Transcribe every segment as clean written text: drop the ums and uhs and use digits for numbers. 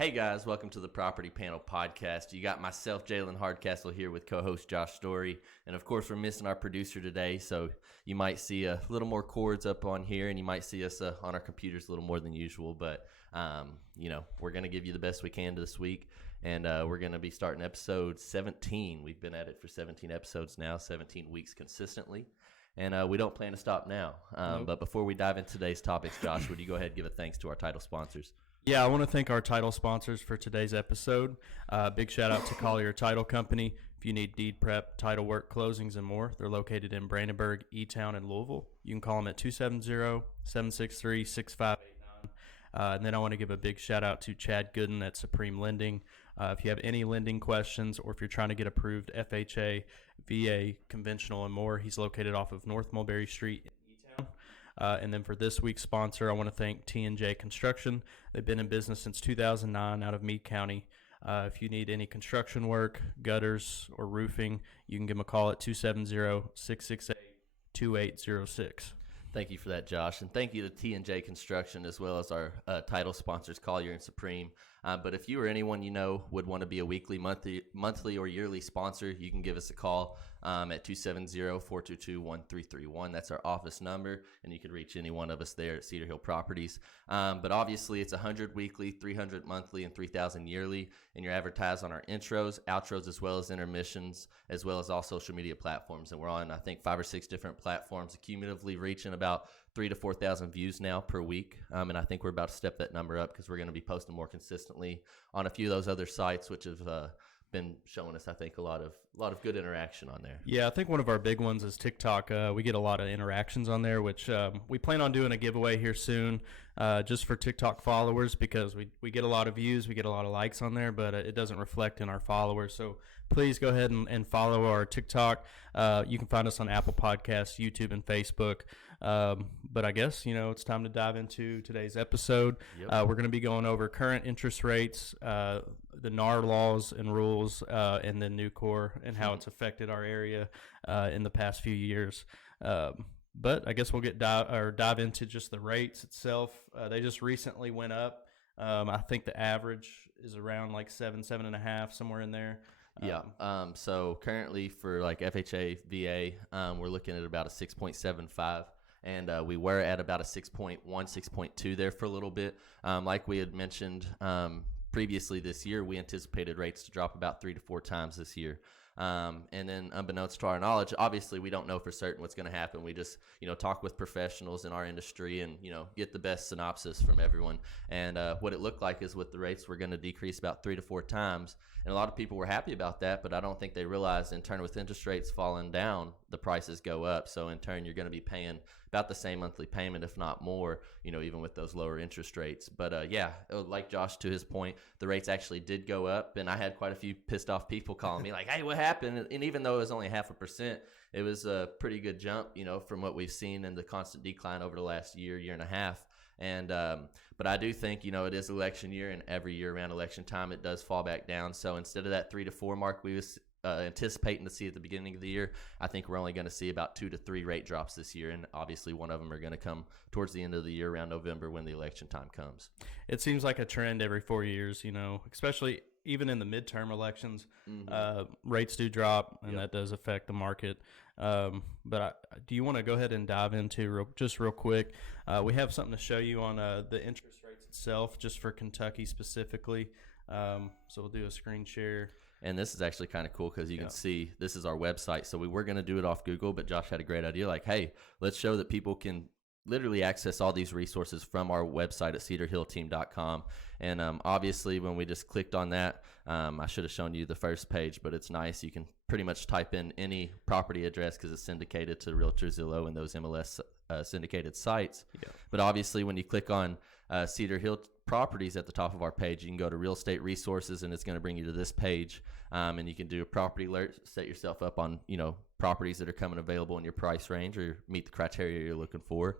Hey guys, welcome to the Property Panel Podcast. You got myself, Jalen Hardcastle, here with co-host Josh Story. And of course, we're missing our producer today, so you might see a little more cords up on here, and you might see us on our computers a little more than usual. But, we're going to give you the best we can this week, and we're going to be starting episode 17. We've been at it for 17 episodes now, 17 weeks consistently. And we don't plan to stop now. Nope. But before we dive into today's topics, Josh, would you go ahead and give a thanks to our title sponsors? Yeah, I want to thank our title sponsors for today's episode. Big shout out to Collier Title Company. If you need deed prep, title work, closings, and more, they're located in Brandenburg, E-Town, and Louisville. You can call them at 270-763-6589. And then I want to give a big shout out to Chad Gooden at Supreme Lending. If you have any lending questions or if you're trying to get approved FHA, VA, conventional, and more, he's located off of North Mulberry Street in E-Town. And then for this week's sponsor, I want to thank T&J Construction. They've been in business since 2009 out of Meade County. If you need any construction work, gutters, or roofing, you can give them a call at 270-668-2806. Thank you for that, Josh. And thank you to T&J Construction as well as our title sponsors, Collier and Supreme. But if you or anyone you know would want to be a weekly, monthly, or yearly sponsor, you can give us a call at 270-422-1331. That's our office number, and you can reach any one of us there at Cedar Hill Properties. But obviously, it's 100 weekly, 300 monthly, and 3,000 yearly, and you're advertised on our intros, outros, as well as intermissions, as well as all social media platforms. And we're on, I think, 5 or 6 different platforms, cumulatively reaching about 3,000 to 4,000 views now per week. And I think we're about to step that number up because we're going to be posting more consistently on a few of those other sites, which have been showing us, I think, a lot of good interaction on there. Yeah, I think one of our big ones is TikTok. We get a lot of interactions on there, which we plan on doing a giveaway here soon just for TikTok followers because we get a lot of views, we get a lot of likes on there, but it doesn't reflect in our followers. So please go ahead and follow our TikTok. You can find us on Apple Podcasts, YouTube, and Facebook. But I guess, it's time to dive into today's episode. Yep. We're going to be going over current interest rates, the NAR laws and rules, and then Nucor and how it's affected our area in the past few years. But I guess we'll dive into just the rates itself. They just recently went up. I think the average is around like 7.5, somewhere in there. So currently for like FHA, VA, we're looking at about a 6.75. And we were at about a 6.1, 6.2 there for a little bit. Like we had mentioned previously this year, we anticipated rates to drop about 3 to 4 times this year. And then unbeknownst to our knowledge, obviously we don't know for certain what's going to happen. We just, talk with professionals in our industry and, get the best synopsis from everyone. And what it looked like is with the rates, we're going to decrease about 3 to 4 times. And a lot of people were happy about that, but I don't think they realized in turn with interest rates falling down, the prices go up. So in turn, you're going to be paying about the same monthly payment, if not more, even with those lower interest rates. But like Josh, to his point, the rates actually did go up. And I had quite a few pissed off people calling me like, hey, what happened? And even though it was only 0.5%, it was a pretty good jump, from what we've seen in the constant decline over the last year and a half. And but I do think, it is election year, and every year around election time, it does fall back down. So instead of that 3 to 4 mark we was anticipating to see at the beginning of the year, I think we're only going to see about 2 to 3 rate drops this year. And obviously one of them are going to come towards the end of the year around November when the election time comes. It seems like a trend every 4 years, especially even in the midterm elections, rates do drop, and that does affect the market. But do you want to go ahead and dive into real quick? We have something to show you on the interest rates itself, just for Kentucky specifically. So we'll do a screen share. And this is actually kind of cool because you can see this is our website. So we were going to do it off Google, but Josh had a great idea. Like, hey, let's show that people can literally access all these resources from our website at cedarhillteam.com. And obviously, when we just clicked on that, I should have shown you the first page, but it's nice. You can pretty much type in any property address because it's syndicated to Realtor Zillow and those MLS syndicated sites. Yeah. But obviously, when you click on Cedar Hill Properties at the top of our page, you can go to Real Estate Resources, and it's going to bring you to this page. And you can do a property alert, set yourself up on, properties that are coming available in your price range or meet the criteria you're looking for.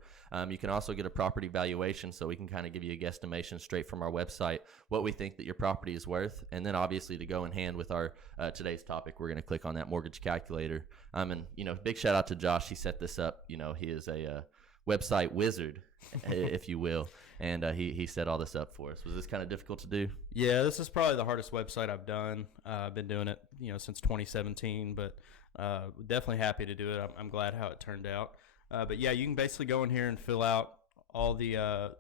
You can also get a property valuation, so we can kind of give you a guesstimation straight from our website what we think that your property is worth. And then obviously to go in hand with our today's topic, we're going to click on that mortgage calculator. And big shout out to Josh. He set this up. He is a website wizard, if you will. And he set all this up for us. Was this kind of difficult to do? Yeah, this is probably the hardest website I've done. I've been doing it, since 2017, but definitely happy to do it. I'm glad how it turned out. But yeah, you can basically go in here and fill out all the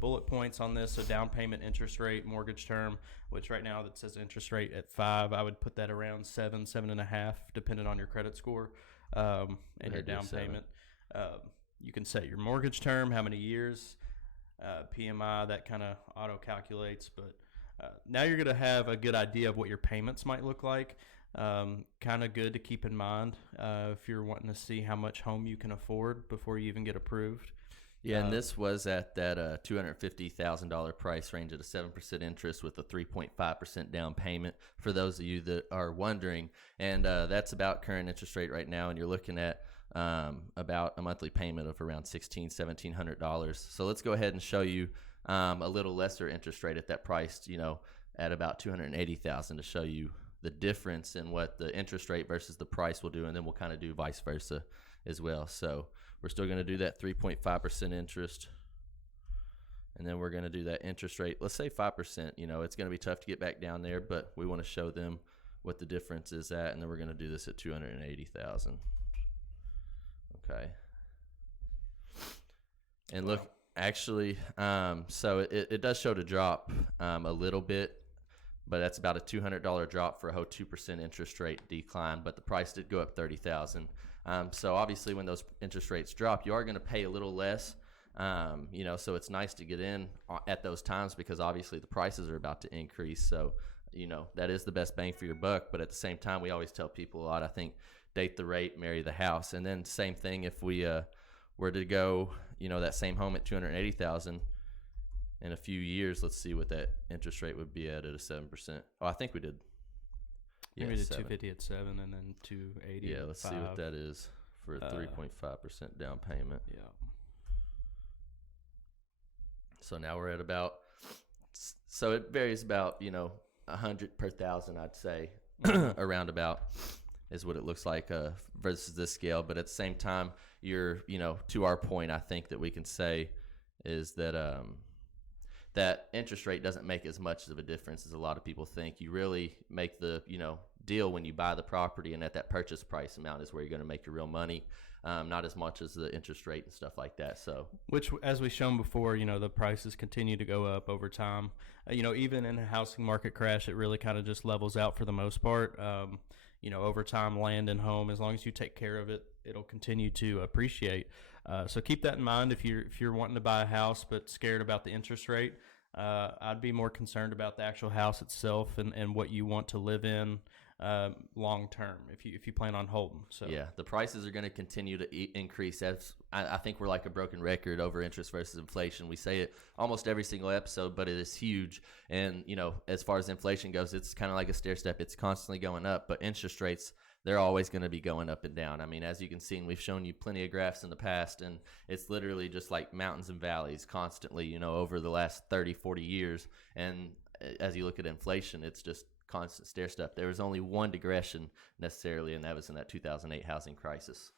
bullet points on this. So down payment, interest rate, mortgage term, which right now that says interest rate at 5. I would put that around 7.5, depending on your credit score and your down payment. You can set your mortgage term, how many years. PMI, that kind of auto calculates, but now you're going to have a good idea of what your payments might look like. Kind of good to keep in mind if you're wanting to see how much home you can afford before you even get approved. Yeah, and this was at that $250,000 price range at a 7% interest with a 3.5% down payment for those of you that are wondering. And that's about current interest rate right now, and you're looking at about a monthly payment of around $1,700. So let's go ahead and show you a little lesser interest rate at that price, at about $280,000 to show you the difference in what the interest rate versus the price will do, and then we'll kind of do vice versa as well. So we're still going to do that 3.5% interest, and then we're going to do that interest rate. Let's say 5%. It's going to be tough to get back down there, but we want to show them what the difference is at, and then we're going to do this at $280,000. Okay. And look, actually, so it does show to drop a little bit, but that's about a $200 drop for a whole 2% interest rate decline, but the price did go up $30,000. So obviously when those interest rates drop, you are going to pay a little less, so it's nice to get in at those times because obviously the prices are about to increase. So, that is the best bang for your buck. But at the same time, we always tell people a lot, I think, date the rate, marry the house. And then same thing if we were to go, that same home at $280,000 in a few years, let's see what that interest rate would be at a 7%. Oh, I think we did. Yeah, we did 250 at 7 and then 280. Yeah, let's see what that is for a 3.5% down payment. Yeah. So now we're at about, so it varies about, 100 per thousand, I'd say, around about is what it looks like versus this scale. But at the same time, you're, to our point, I think that we can say is that that interest rate doesn't make as much of a difference as a lot of people think. You really make the, deal when you buy the property, and at that purchase price amount is where you're going to make your real money, not as much as the interest rate and stuff like that. So, which, as we've shown before, the prices continue to go up over time. Even in a housing market crash, it really kind of just levels out for the most part. Over time, land and home, as long as you take care of it, it'll continue to appreciate. So keep that in mind if you're wanting to buy a house but scared about the interest rate. I'd be more concerned about the actual house itself and what you want to live in long term if you plan on holding. So yeah, the prices are going to continue to increase. As I think we're like a broken record over interest versus inflation. We say it almost every single episode, but it is huge. And as far as inflation goes, it's kind of like a stair step. It's constantly going up, but interest rates, they're always going to be going up and down. I mean, as you can see, and we've shown you plenty of graphs in the past, and it's literally just like mountains and valleys constantly, over the last 30, 40 years. And as you look at inflation, it's just constant stair step. There was only one digression necessarily, and that was in that 2008 housing crisis.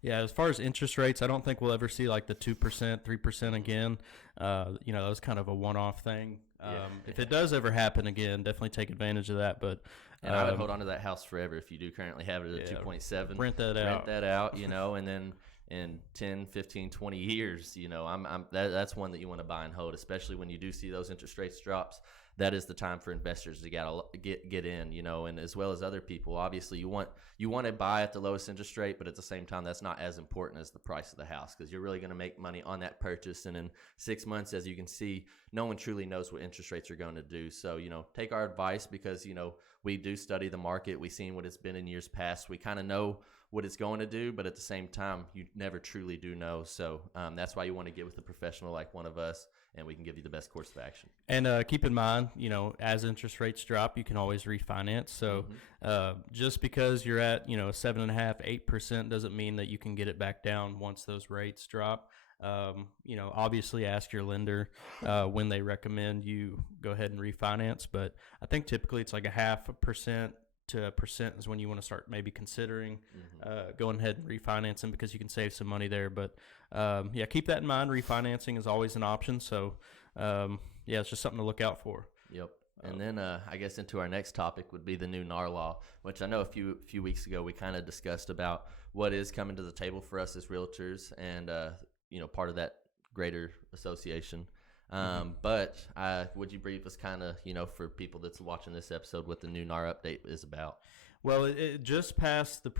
Yeah, as far as interest rates, I don't think we'll ever see like the 2%, 3% again. That was kind of a one-off thing. If it does ever happen again, definitely take advantage of that. But I would hold on to that house forever if you do currently have it at 2.7. Rent that out, and then in 10, 15, 20 years, that's one that you want to buy and hold, especially when you do see those interest rates drops. That is the time for investors to get in, and as well as other people. Obviously, you want to buy at the lowest interest rate, but at the same time, that's not as important as the price of the house because you're really going to make money on that purchase. And in 6 months, as you can see, no one truly knows what interest rates are going to do. So, take our advice because, we do study the market. We've seen what it's been in years past. We kind of know what it's going to do, but at the same time, you never truly do know. So that's why you want to get with a professional like one of us, and we can give you the best course of action. And keep in mind, as interest rates drop, you can always refinance. So just because you're at, 7.5%, 8% doesn't mean that you can get it back down once those rates drop. Obviously ask your lender when they recommend you go ahead and refinance. But I think typically it's like 0.5% to percent is when you want to start maybe considering going ahead and refinancing, because you can save some money there. But yeah, keep that in mind. Refinancing is always an option. So yeah, it's just something to look out for. Yep. And then I guess into our next topic would be the new NAR law, which I know a few weeks ago we kind of discussed about what is coming to the table for us as realtors, and part of that greater association. But would you brief us kind of, for people that's watching this episode, what the new NAR update is about? Well, it just passed the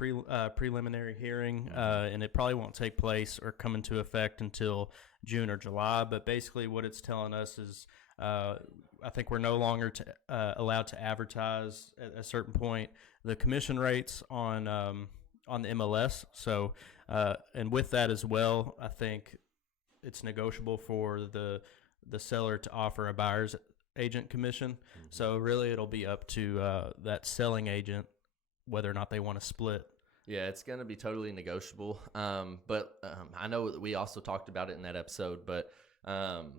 preliminary hearing, and it probably won't take place or come into effect until June or July. But basically what it's telling us is I think we're no longer allowed to advertise at a certain point the commission rates on the MLS. So, and with that as well, I think it's negotiable for the seller to offer a buyer's agent commission. So really it'll be up to that selling agent whether or not they want to split. Yeah, it's going to be totally negotiable. But I know that we also talked about it in that episode, but I'm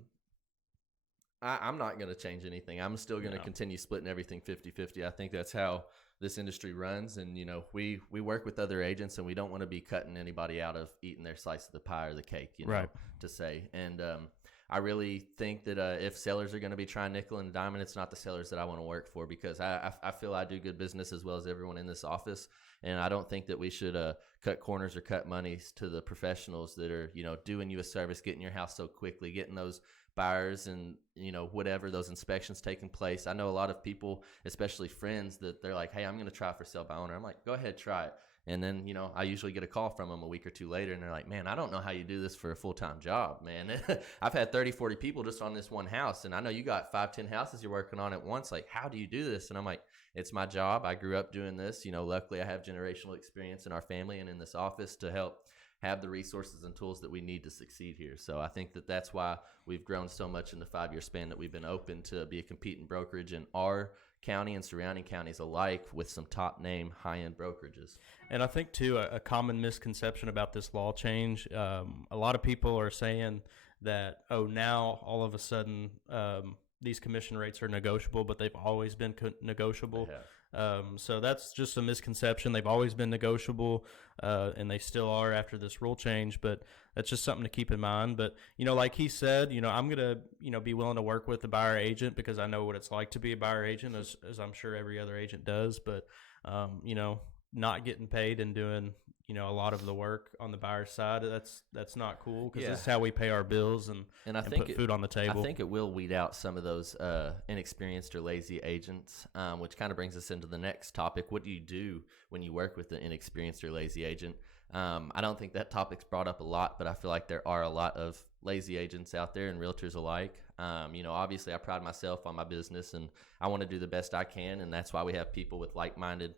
not going to change anything. I'm still going to continue splitting everything 50-50. I think that's how this industry runs. And, we work with other agents, and we don't want to be cutting anybody out of eating their slice of the pie or the cake, right, to say. And I really think that if sellers are going to be trying nickel and diamond, it's not the sellers that I want to work for, because I feel I do good business as well as everyone in this office. And I don't think that we should cut corners or cut monies to the professionals that are, doing you a service, getting your house so quickly, getting those buyers and, whatever, those inspections taking place. I know a lot of people, especially friends, that they're like, hey, I'm going to try for sale by owner. I'm like, go ahead, try it. And then, I usually get a call from them a week or two later, and they're like, man, I don't know how you do this for a full-time job, man. I've had 30, 40 people just on this one house, and I know you got 5, 10 houses you're working on at once. Like, how do you do this? And I'm like, it's my job. I grew up doing this. Luckily I have generational experience in our family and in this office to help have the resources and tools that we need to succeed here. So I think that that's why we've grown so much in the 5-year span that we've been open to be a competing brokerage in our county and surrounding counties alike, with some top name high-end brokerages. And I think too, a common misconception about this law change, a lot of people are saying that, now all of a sudden these commission rates are negotiable, but they've always been negotiable. So that's just a misconception. They've always been negotiable, and they still are after this rule change, but that's just something to keep in mind. But, like he said, I'm going to, be willing to work with the buyer agent, because I know what it's like to be a buyer agent, as I'm sure every other agent does. But, not getting paid and doing, a lot of the work on the buyer side, that's not cool, because this is how we pay our bills and I think put food on the table. I think it will weed out some of those inexperienced or lazy agents, which kind of brings us into the next topic. What do you do when you work with an inexperienced or lazy agent? I don't think that topic's brought up a lot, but I feel like there are a lot of lazy agents out there, and realtors alike. Obviously I pride myself on my business, and I want to do the best I can, and that's why we have people with like-minded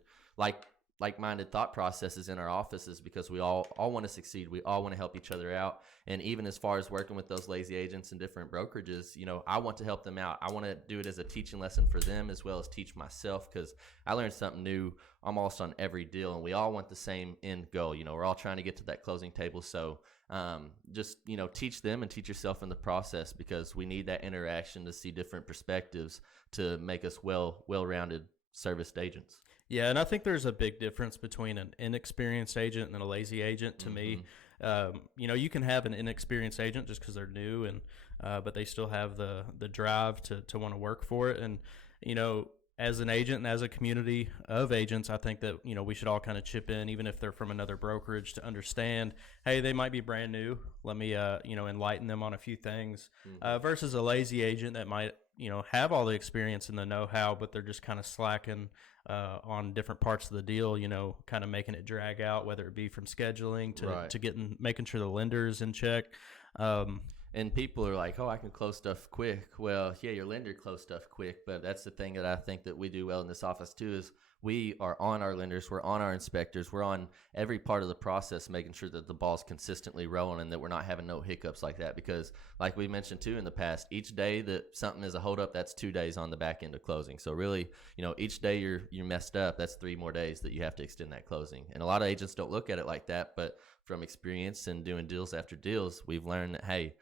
thought processes in our offices, because we all want to succeed. We all want to help each other out. And even as far as working with those lazy agents and different brokerages, I want to help them out. I want to do it as a teaching lesson for them, as well as teach myself, because I learned something new almost on every deal, and we all want the same end goal. We're all trying to get to that closing table. So just, teach them and teach yourself in the process, because we need that interaction to see different perspectives to make us well-rounded serviced agents. Yeah, and I think there's a big difference between an inexperienced agent and a lazy agent. To me, you can have an inexperienced agent just because they're new, and but they still have the drive to want to work for it. And as an agent and as a community of agents, I think that we should all kind of chip in, even if they're from another brokerage, to understand, hey, they might be brand new. Let me enlighten them on a few things, versus a lazy agent that might have all the experience and the know-how, but they're just kind of slacking on different parts of the deal, kind of making it drag out, whether it be from scheduling to making sure the lender's in check. And people are like, oh, I can close stuff quick. Well, yeah, your lender closed stuff quick, but that's the thing that I think that we do well in this office too, is we are on our lenders, we're on our inspectors, we're on every part of the process, making sure that the ball's consistently rolling and that we're not having no hiccups like that. Because like we mentioned too in the past, each day that something is a holdup, that's 2 days on the back end of closing. So really, each day you're messed up, that's 3 more days that you have to extend that closing. And a lot of agents don't look at it like that, but from experience and doing deals after deals, we've learned that, hey,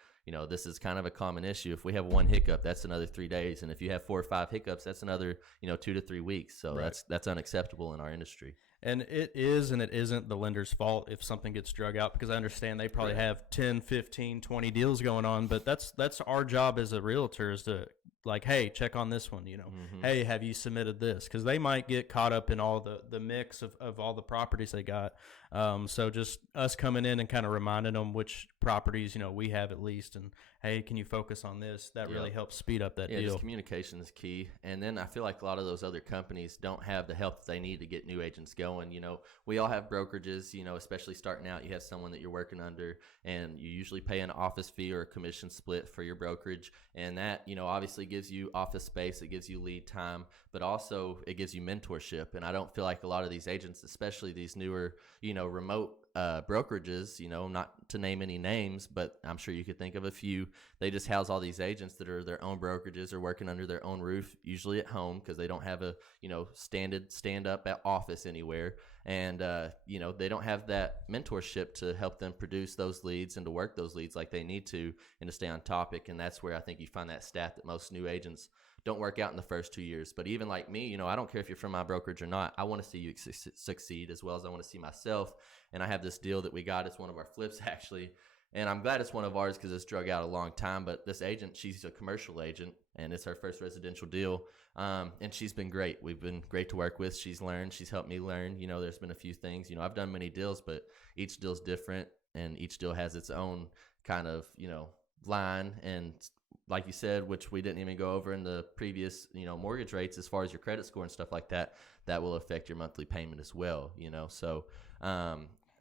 this is kind of a common issue. If we have one hiccup, that's another 3 days. And if you have 4 or 5 hiccups, that's another, 2 to 3 weeks. So Right. that's unacceptable in our industry. And it is and it isn't the lender's fault if something gets drug out, because I understand they probably Right. have 10, 15, 20 deals going on, but that's our job as a realtor is to, like, hey, check on this one, Hey, have you submitted this? Because they might get caught up in all the mix of all the properties they got. So just us coming in and kind of reminding them which properties, we have at least, and hey, can you focus on this? That really helps speed up that Yeah, deal. just communication is key. And then I feel like a lot of those other companies don't have the help that they need to get new agents going. We all have brokerages, especially starting out. You have someone that you're working under, and you usually pay an office fee or a commission split for your brokerage. And that, obviously gives you office space, it gives you lead time, but also it gives you mentorship. And I don't feel like a lot of these agents, especially these newer, remote brokerages, not to name any names, but I'm sure you could think of a few. They just house all these agents that are their own brokerages or working under their own roof, usually at home, because they don't have a stand up at office anywhere, and they don't have that mentorship to help them produce those leads and to work those leads like they need to and to stay on topic. And that's where I think you find that stat that most new agents don't work out in the first 2 years. But even like me, I don't care if you're from my brokerage or not. I want to see you succeed as well as I want to see myself. And I have this deal that we got. It's one of our flips, actually. And I'm glad it's one of ours because it's drug out a long time. But this agent, she's a commercial agent, and it's her first residential deal. And she's been great. We've been great to work with. She's learned. She's helped me learn. There's been a few things. I've done many deals, but each deal's different, and each deal has its own kind of, line. And like you said, which we didn't even go over in the previous, mortgage rates, as far as your credit score and stuff like that, that will affect your monthly payment as well, So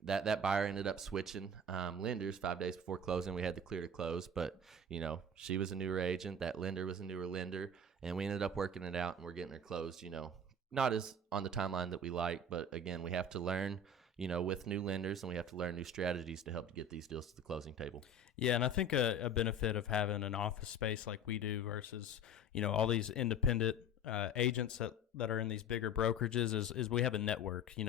that buyer ended up switching lenders 5 days before closing. We had the clear to close, but, she was a newer agent. That lender was a newer lender, and we ended up working it out, and we're getting her closed, not as on the timeline that we like, but again, we have to learn, with new lenders, and we have to learn new strategies to help to get these deals to the closing table. Yeah, and I think a benefit of having an office space like we do versus, all these independent agents that are in these bigger brokerages is we have a network, we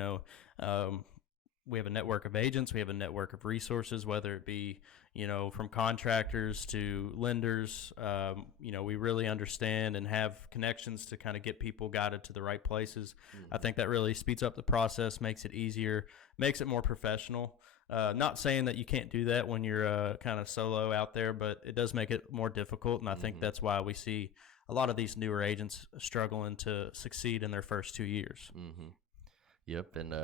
have a network of agents, we have a network of resources, whether it be, from contractors to lenders. We really understand and have connections to kind of get people guided to the right places. I think that really speeds up the process, makes it easier, makes it more professional. Not saying that you can't do that when you're kind of solo out there, but it does make it more difficult. And I think that's why we see a lot of these newer agents struggling to succeed in their first 2 years. Yep. And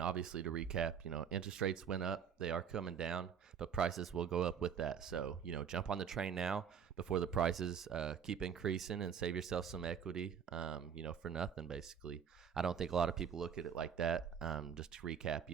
obviously to recap, interest rates went up, they are coming down, but prices will go up with that. So, jump on the train now before the prices keep increasing, and save yourself some equity, for nothing, basically. I don't think a lot of people look at it like that. Just to recap,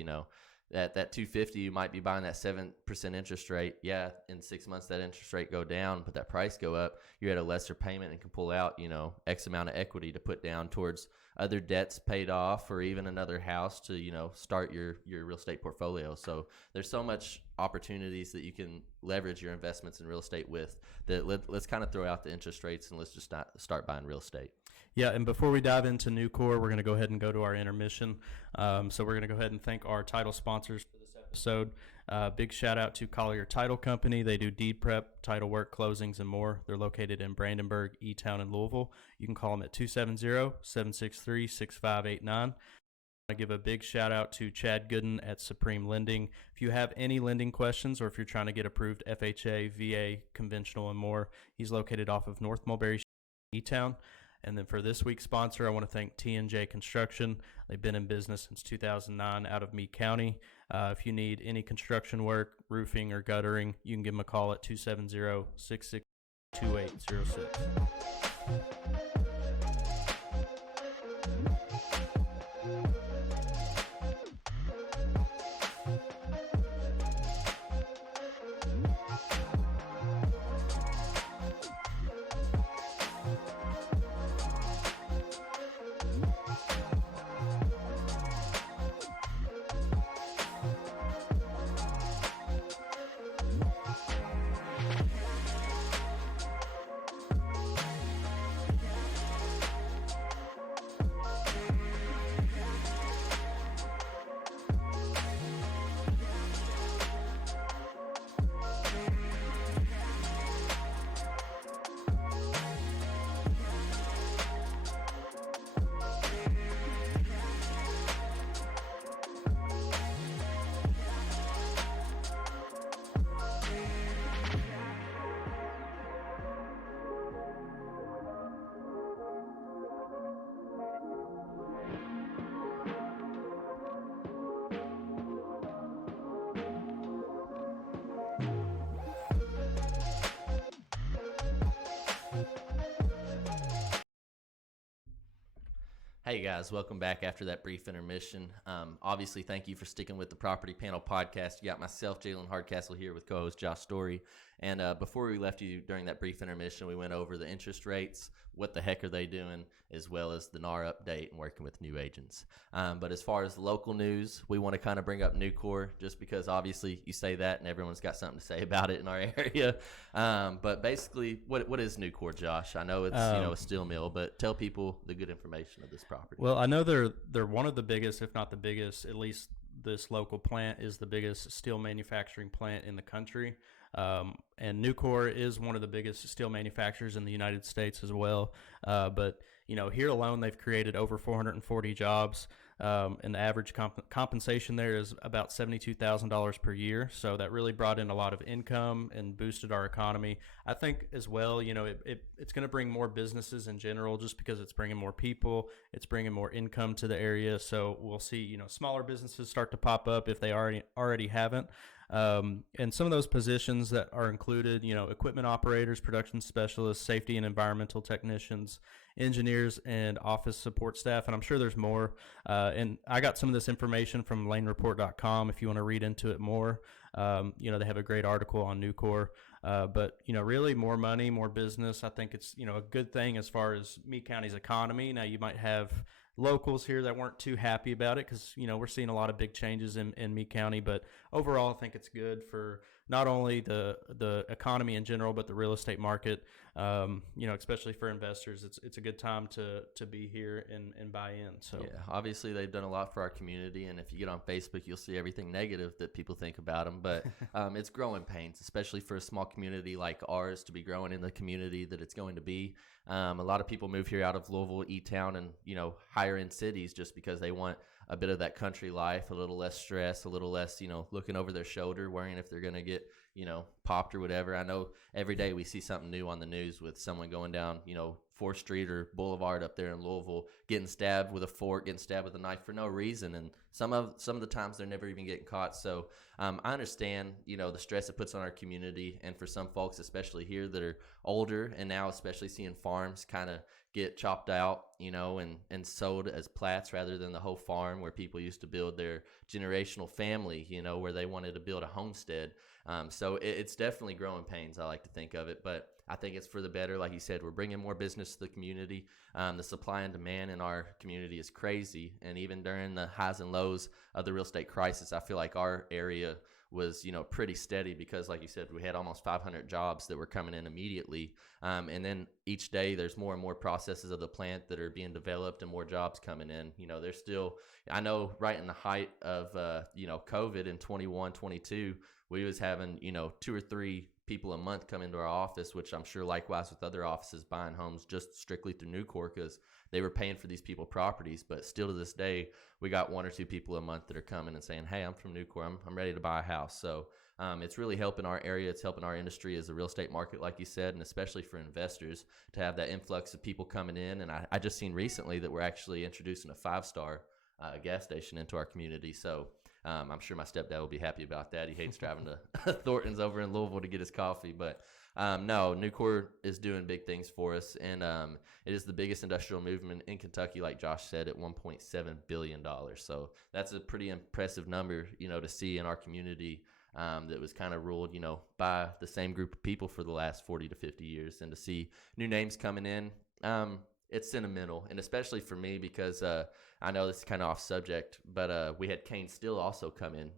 that 250, you might be buying that 7% interest rate. Yeah, in 6 months that interest rate go down, but that price go up. You're at a lesser payment and can pull out, X amount of equity to put down towards other debts paid off, or even another house to, start your real estate portfolio. So there's so much opportunities that you can leverage your investments in real estate with, that let's kind of throw out the interest rates and let's just start buying real estate. Yeah, and before we dive into Nucor, we're going to go ahead and go to our intermission. So we're going to go ahead and thank our title sponsors for this episode. Big shout out to Collier Title Company. They do deed prep, title work, closings, and more. They're located in Brandenburg, E-Town, and Louisville. You can call them at 270-763-6589. I give a big shout out to Chad Gooden at Supreme Lending. If you have any lending questions, or if you're trying to get approved FHA, VA, conventional, and more, he's located off of North Mulberry, E-Town. And then for this week's sponsor, I want to thank T&J Construction. They've been in business since 2009 out of Meade County. If you need any construction work, roofing, or guttering, you can give them a call at 270-662806. Hey guys, welcome back after that brief intermission. Obviously, thank you for sticking with the Property Panel podcast. You got myself, Jalen Hardcastle, here with co-host Josh Story. And before we left you during that brief intermission, we went over the interest rates, what the heck are they doing, as well as the NAR update and working with new agents. But as far as local news, we want to kind of bring up Nucor, just because obviously you say that and everyone's got something to say about it in our area. But basically, what is Nucor, Josh? I know it's a steel mill, but tell people the good information of this property. Well, I know they're one of the biggest, if not the biggest, at least this local plant is the biggest steel manufacturing plant in the country. And Nucor is one of the biggest steel manufacturers in the United States as well. But, here alone, they've created over 440 jobs. And the average compensation there is about $72,000 per year. So that really brought in a lot of income and boosted our economy. I think as well, it's going to bring more businesses in general, just because it's bringing more people, it's bringing more income to the area. So we'll see, smaller businesses start to pop up if they already haven't. And some of those positions that are included, equipment operators, production specialists, safety and environmental technicians, engineers, and office support staff. And I'm sure there's more. And I got some of this information from lanereport.com if you want to read into it more. They have a great article on Nucor. But really more money, more business. I think it's, a good thing as far as Meade County's economy. Now, you might have locals here that weren't too happy about it because, we're seeing a lot of big changes in Meade County. But overall, I think it's good for not only the economy in general, but the real estate market, especially for investors. It's a good time to be here and buy in. So yeah, obviously they've done a lot for our community. And if you get on Facebook, you'll see everything negative that people think about them. But it's growing pains, especially for a small community like ours to be growing in the community that it's going to be. A lot of people move here out of Louisville, E-Town, and, higher end cities just because they want a bit of that country life, a little less stress, a little less, looking over their shoulder, worrying if they're going to get, popped or whatever. I know every day we see something new on the news with someone going down, 4th Street or Boulevard up there in Louisville, getting stabbed with a fork, getting stabbed with a knife for no reason. And some of the times they're never even getting caught. So I understand, the stress it puts on our community. And for some folks, especially here that are older and now especially seeing farms kind of get chopped out, and sold as plats rather than the whole farm where people used to build their generational family, where they wanted to build a homestead. So it's definitely growing pains, I like to think of it. But I think it's for the better. Like you said, we're bringing more business to the community. The supply and demand in our community is crazy. And even during the highs and lows of the real estate crisis, I feel like our area was, pretty steady because, like you said, we had almost 500 jobs that were coming in immediately. And then each day there's more and more processes of the plant that are being developed and more jobs coming in. There's still, I know right in the height of, COVID in 21, 22, we was having, 2 or 3 people a month come into our office, which I'm sure likewise with other offices buying homes just strictly through Nucor because they were paying for these people properties. But still to this day, we got 1 or 2 people a month that are coming and saying, hey, I'm from Nucor. I'm ready to buy a house. So it's really helping our area. It's helping our industry as a real estate market, like you said, and especially for investors to have that influx of people coming in. And I just seen recently that we're actually introducing a 5-star gas station into our community. So I'm sure my stepdad will be happy about that. He hates driving to Thornton's over in Louisville to get his coffee. But no, Nucor is doing big things for us. And it is the biggest industrial movement in Kentucky, like Josh said, at $1.7 billion. So that's a pretty impressive number, to see in our community that was kind of ruled, by the same group of people for the last 40 to 50 years. And to see new names coming in, it's sentimental. And especially for me because I know this is kind of off subject, but we had Kane Steel also come in,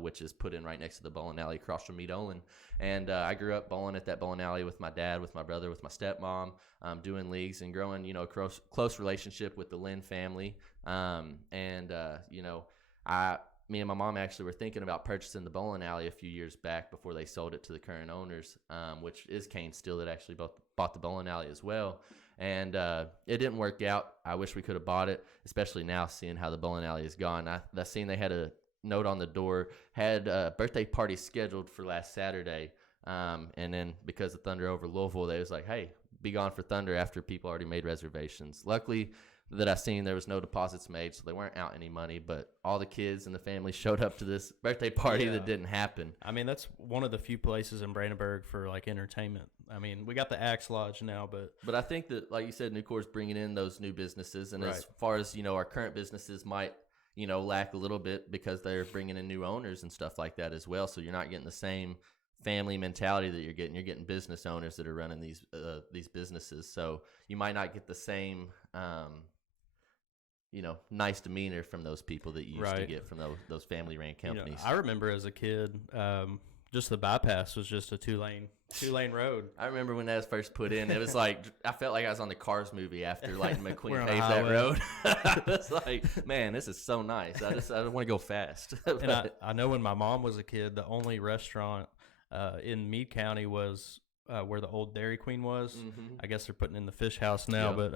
which is put in right next to the bowling alley across from Meade Olin. And I grew up bowling at that bowling alley with my dad, with my brother, with my stepmom, doing leagues and growing, close relationship with the Lynn family. Me and my mom actually were thinking about purchasing the bowling alley a few years back before they sold it to the current owners, which is Kane Steel that actually bought the bowling alley as well. And it didn't work out. I wish we could have bought it, especially now seeing how the bowling alley is gone. I seen they had a note on the door, had a birthday party scheduled for last Saturday. And then because of Thunder over Louisville, they was like, hey, be gone for Thunder after people already made reservations. Luckily, that I seen, there was no deposits made, so they weren't out any money. But all the kids and the family showed up to this birthday party that didn't happen. I mean, that's one of the few places in Brandenburg for like entertainment. I mean, we got the Axe Lodge now, but I think that, like you said, Nucor's bringing in those new businesses, and as far as our current businesses might lack a little bit because they're bringing in new owners and stuff like that as well. So you're not getting the same family mentality that you're getting. You're getting business owners that are running these businesses. So you might not get the same nice demeanor from those people that you used to get from those family-ran companies. I remember as a kid, just the bypass was just a two-lane road. I remember when that was first put in, it was like I felt like I was on the Cars movie after Lightning McQueen paved that road. I was like, man, this is so nice. I want to go fast. And I know when my mom was a kid, the only restaurant in Meade County was where the old Dairy Queen was. Mm-hmm. I guess they're putting in the Fish House now, but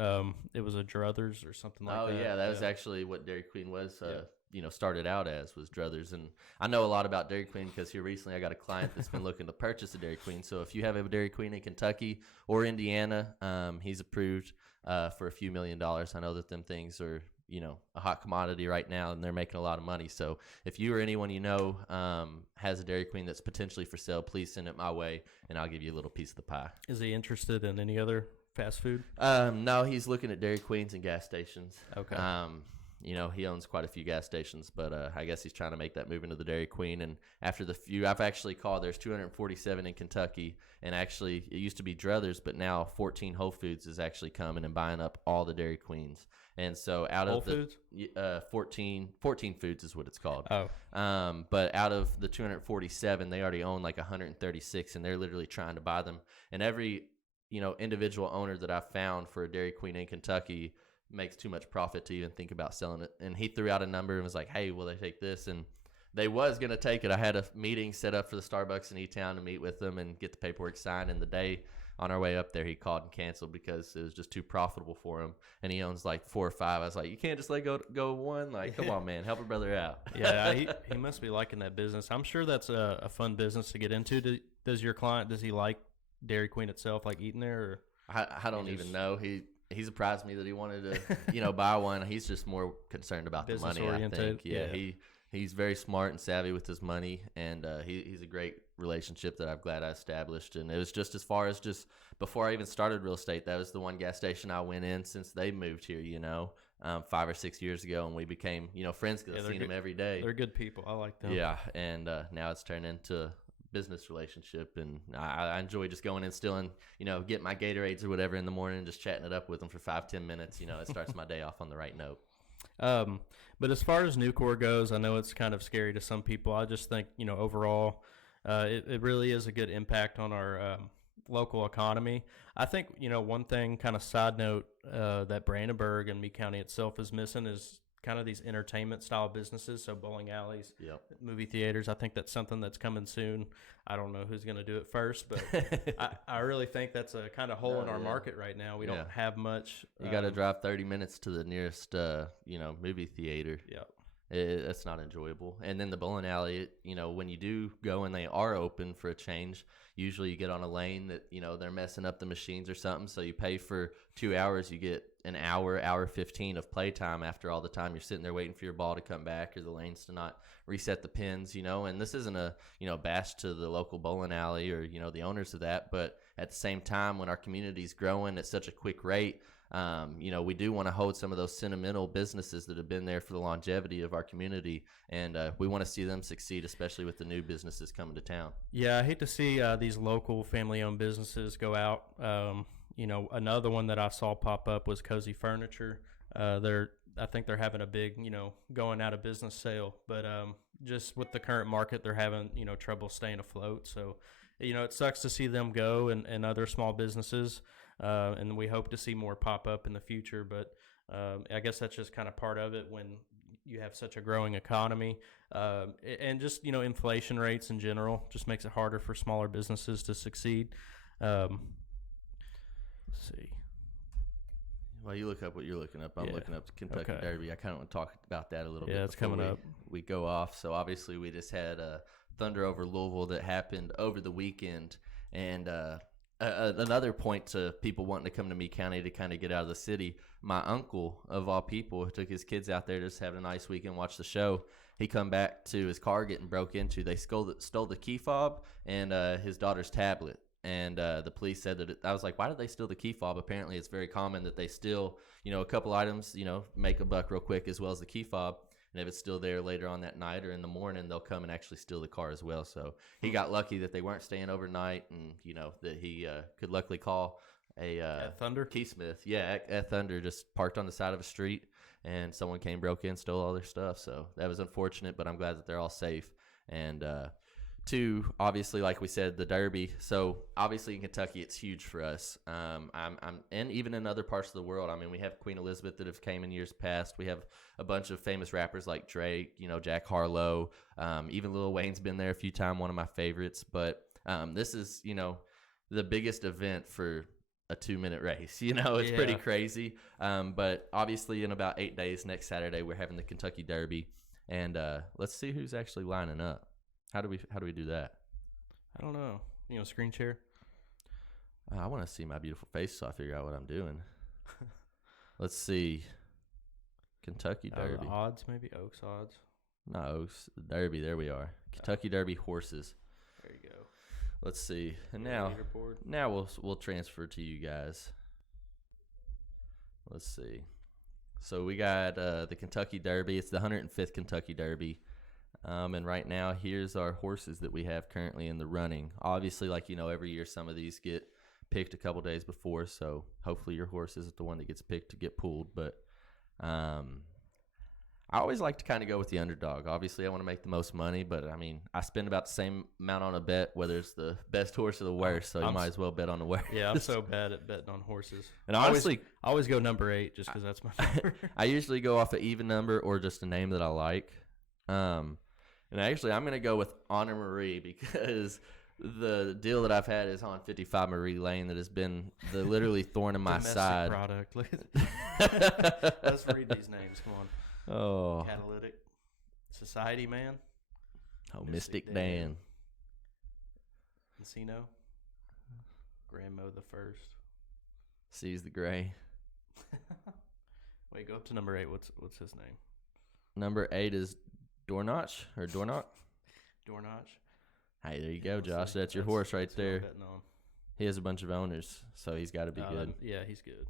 it was a Druthers or something like that. Oh, yeah, that was actually what Dairy Queen was. Started out as was Druthers. And I know a lot about Dairy Queen because here recently I got a client that's been looking to purchase a Dairy Queen. So if you have a Dairy Queen in Kentucky or Indiana, he's approved for a few $1 million. I know that them things are, a hot commodity right now, and they're making a lot of money. So if you or anyone has a Dairy Queen that's potentially for sale, please send it my way, and I'll give you a little piece of the pie. Is he interested in any other fast food? No, he's looking at Dairy Queens and gas stations. Okay. He owns quite a few gas stations, but I guess he's trying to make that move into the Dairy Queen. And after the few, I've actually called, there's 247 in Kentucky, and actually it used to be Druthers, but now 14 Whole Foods is actually coming and buying up all the Dairy Queens. And so out Whole of Foods? 14 Foods is what it's called. Oh. But out of the 247, they already own like 136, and they're literally trying to buy them. And every, individual owner that I've found for a Dairy Queen in Kentucky makes too much profit to even think about selling it. And he threw out a number and was like, hey, will they take this? And they was going to take it. I had a meeting set up for the Starbucks in E-Town to meet with them and get the paperwork signed. And the day on our way up there, he called and canceled because it was just too profitable for him. And he owns like 4 or 5. I was like, you can't just let go one? Like, come on, man, help a brother out. Yeah, he must be liking that business. I'm sure that's a fun business to get into. Does your client, does he like Dairy Queen itself, like eating there? Or I don't even know. He surprised me that he wanted to, buy one. He's just more concerned about the money, I think. Yeah. He's very smart and savvy with his money, and he's a great relationship that I'm glad I established. And it was just as far as just before I even started real estate, that was the one gas station I went in since they moved here, 5 or 6 years ago, and we became, friends because I've seen them every day. They're good people. I like them. Yeah, and now it's turned into business relationship, and I enjoy just going and stealing, getting my Gatorades or whatever in the morning and just chatting it up with them for 5-10 minutes. It starts my day off on the right note. But as far as Nucor goes, I know it's kind of scary to some people. I just think, overall, it really is a good impact on our local economy. I think, one thing, kind of side note, that Brandenburg and Meade County itself is missing is kind of these entertainment style businesses, so bowling alleys, movie theaters. I think that's something that's coming soon. I don't know who's going to do it first, but I really think that's a kind of hole in our market right now. We don't have much. You got to drive 30 minutes to the nearest, movie theater. Yeah. That's not enjoyable. And then the bowling alley, when you do go and they are open for a change, usually you get on a lane that, they're messing up the machines or something. So you pay for 2 hours, you get an hour 15 of playtime after all the time you're sitting there waiting for your ball to come back or the lanes to not reset the pins, and this isn't a, bash to the local bowling alley or, the owners of that. But at the same time, when our community's growing at such a quick rate, we do want to hold some of those sentimental businesses that have been there for the longevity of our community, and we want to see them succeed, especially with the new businesses coming to town. Yeah, I hate to see these local family-owned businesses go out. Another one that I saw pop up was Cozy Furniture. I think they're having a big, going out of business sale, but just with the current market, they're having, trouble staying afloat. So, it sucks to see them go and other small businesses. And we hope to see more pop up in the future, but I guess that's just kind of part of it when you have such a growing economy, and just inflation rates in general just makes it harder for smaller businesses to succeed. Let's see. Well, you look up what you're looking up. I'm looking up the Kentucky Derby. I kind of want to talk about that a little bit. Yeah, it's coming up. We go off. So obviously we just had Thunder over Louisville that happened over the weekend, and another point to people wanting to come to Meade County to kind of get out of the city. My uncle, of all people, took his kids out there just having a nice weekend, watch the show. He come back to his car getting broke into. They stole the key fob and his daughter's tablet. And the police said that I was like, why did they steal the key fob? Apparently, it's very common that they steal, a couple items, make a buck real quick, as well as the key fob. And if it's still there later on that night or in the morning, they'll come and actually steal the car as well. So he got lucky that they weren't staying overnight, and that he could luckily call a Thunder keysmith. Yeah, at Thunder, just parked on the side of a street, and someone broke in, stole all their stuff. So that was unfortunate, but I'm glad that they're all safe. And two, obviously, like we said, the Derby. So obviously in Kentucky, it's huge for us. And even in other parts of the world. I mean, we have Queen Elizabeth that have came in years past. We have a bunch of famous rappers like Drake, Jack Harlow. Even Lil Wayne's been there a few times, one of my favorites. But this is, the biggest event for a 2-minute race. It's pretty crazy. But obviously in about 8 days, next Saturday, we're having the Kentucky Derby. And let's see who's actually lining up. How do we do that? I don't know. Screen share. I want to see my beautiful face so I figure out what I'm doing. Let's see. Kentucky Derby. Odds, maybe Oaks odds. No, Oaks Derby. There we are. Kentucky Derby horses. There you go. Let's see. And now we'll transfer to you guys. Let's see. So we got the Kentucky Derby. It's the 105th Kentucky Derby. And right now, here's our horses that we have currently in the running. Obviously, every year, some of these get picked a couple days before, so hopefully your horse isn't the one that gets picked to get pulled. But I always like to kind of go with the underdog. Obviously, I want to make the most money, but, I spend about the same amount on a bet, whether it's the best horse or the worst, so you might as well bet on the worst. Yeah, I'm so bad at betting on horses. And honestly, I always go number 8 just because that's my favorite. I usually go off an even number or just a name that I like. And actually, I'm going to go with Honor Marie because the deal that I've had is on 55 Marie Lane that has been the literally thorn in my side. Product. Let's read these names. Come on. Oh. Catalytic Society Man. Oh, Mystic Dan. Encino. Grandmo the First. Sees the Gray. Wait, go up to number 8. What's his name? Number 8 is Dornach or Dornock? Dornach. Hey, there you go, Josh. That's your horse right there. On. He has a bunch of owners, so he's got to be good. He's good.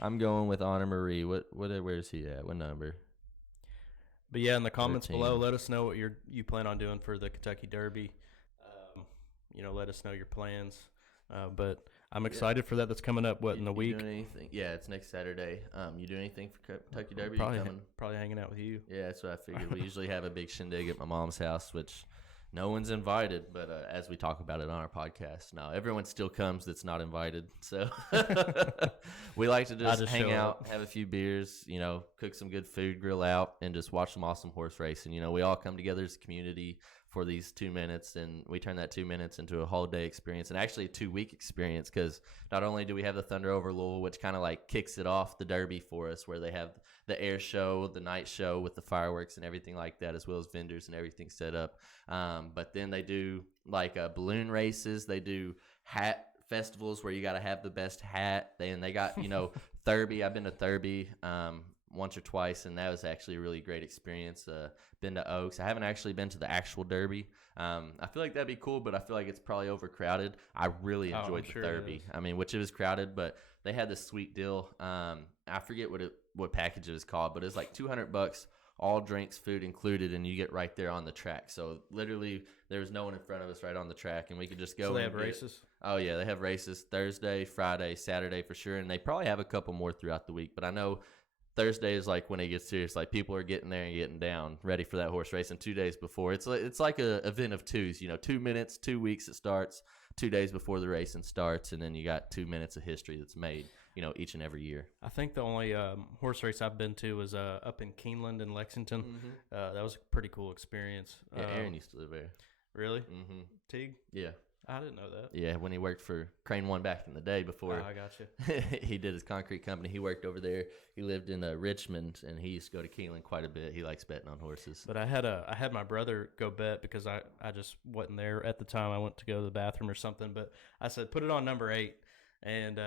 I'm going with Honor Marie. Where's he at? What number? But yeah, in the comments 13. below, let us know what you plan on doing for the Kentucky Derby. Let us know your plans. But I'm excited for that. That's coming up, in a week? Doing anything? Yeah, it's next Saturday. You doing anything for Kentucky Derby? Probably hanging out with you. Yeah, that's what I figured. We usually have a big shindig at my mom's house, which no one's invited. But as we talk about it on our podcast, now everyone still comes that's not invited. So we like to just hang out, have a few beers, cook some good food, grill out, and just watch some awesome horse racing. We all come together as a community for these 2 minutes, and we turn that 2 minutes into a whole day experience, and actually a 2-week experience, because not only do we have the Thunder over Louisville, which kind of kicks it off the Derby for us, where they have the air show, the night show with the fireworks and everything like that, as well as vendors and everything set up. But then they do balloon races, they do hat festivals where you got to have the best hat, and they got Thurby. I've been to Thurby once or twice, and that was actually a really great experience. Been to Oaks. I haven't actually been to the actual Derby. I feel like that'd be cool, but I feel like it's probably overcrowded. I really enjoyed the Derby. Which it was crowded, but they had this sweet deal. I forget what package it was called, but it was like $200, all drinks, food included, and you get right there on the track. So literally, there was no one in front of us right on the track, and we could just go. So they have races? Oh yeah, they have races Thursday, Friday, Saturday for sure, and they probably have a couple more throughout the week. But I know Thursday is when it gets serious. People are getting there and getting down, ready for that horse race. And 2 days before, it's like a event of twos. 2 minutes, 2 weeks it starts. 2 days before the racing starts, and then you got 2 minutes of history that's made, each and every year. I think the only horse race I've been to was up in Keeneland in Lexington. Mm-hmm. That was a pretty cool experience. Yeah, Aaron used to live there. Really? Mm-hmm. Teague? Yeah. I didn't know that. Yeah, when he worked for Crane One back in the day before I got you. he did his concrete company, he worked over there. He lived in Richmond, and he used to go to Keeneland quite a bit. He likes betting on horses. But I had my brother go bet because I just wasn't there at the time. I went to go to the bathroom or something. But I said, put it on number 8. And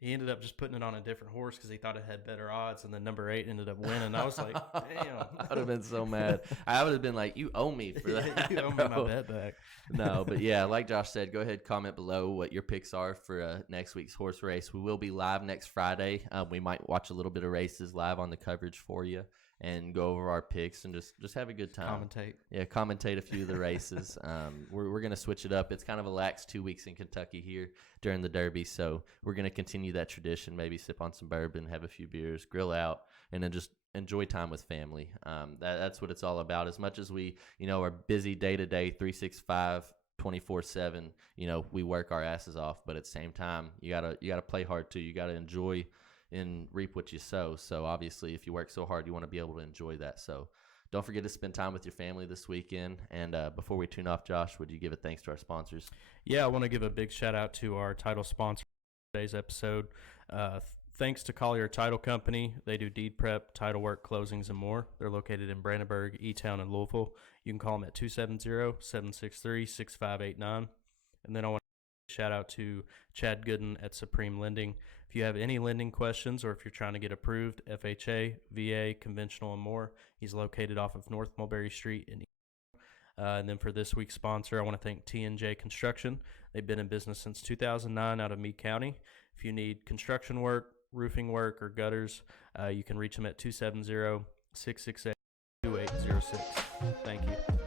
he ended up just putting it on a different horse because he thought it had better odds. And then number 8 ended up winning. I was like, damn. I would have been so mad. I would have been like, you owe me for that. You owe me my bet back. No, but yeah, like Josh said, go ahead, comment below what your picks are for next week's horse race. We will be live next Friday. We might watch a little bit of races live on the coverage for you and go over our picks and just have a good time. Commentate. Yeah, commentate a few of the races. We're going to switch it up. It's kind of a lax 2 weeks in Kentucky here during the Derby, so we're going to continue that tradition, maybe sip on some bourbon, have a few beers, grill out, and then just enjoy time with family. That's what it's all about. As much as we, are busy day-to-day, 365, 24/7, we work our asses off, but at the same time, you gotta play hard too. You gotta enjoy and reap what you sow. So obviously, if you work so hard, you want to be able to enjoy that. So don't forget to spend time with your family this weekend. And before we tune off, Josh, would you give a thanks to our sponsors? Yeah, I want to give a big shout out to our title sponsor for today's episode. Thanks to Collier Title Company. They do deed prep, title work, closings, and more. They're located in Brandenburg, E-Town, and Louisville. You can call them at 270-763-6589. And then I want to shout out to Chad Gooden at Supreme Lending. If you have any lending questions or if you're trying to get approved, FHA, VA, conventional, and more, he's located off of North Mulberry Street in and then for this week's sponsor, I want to thank T&J Construction. They've been in business since 2009 out of Meade County. If you need construction work, roofing work, or gutters, you can reach them at 270-668-2806. Thank you.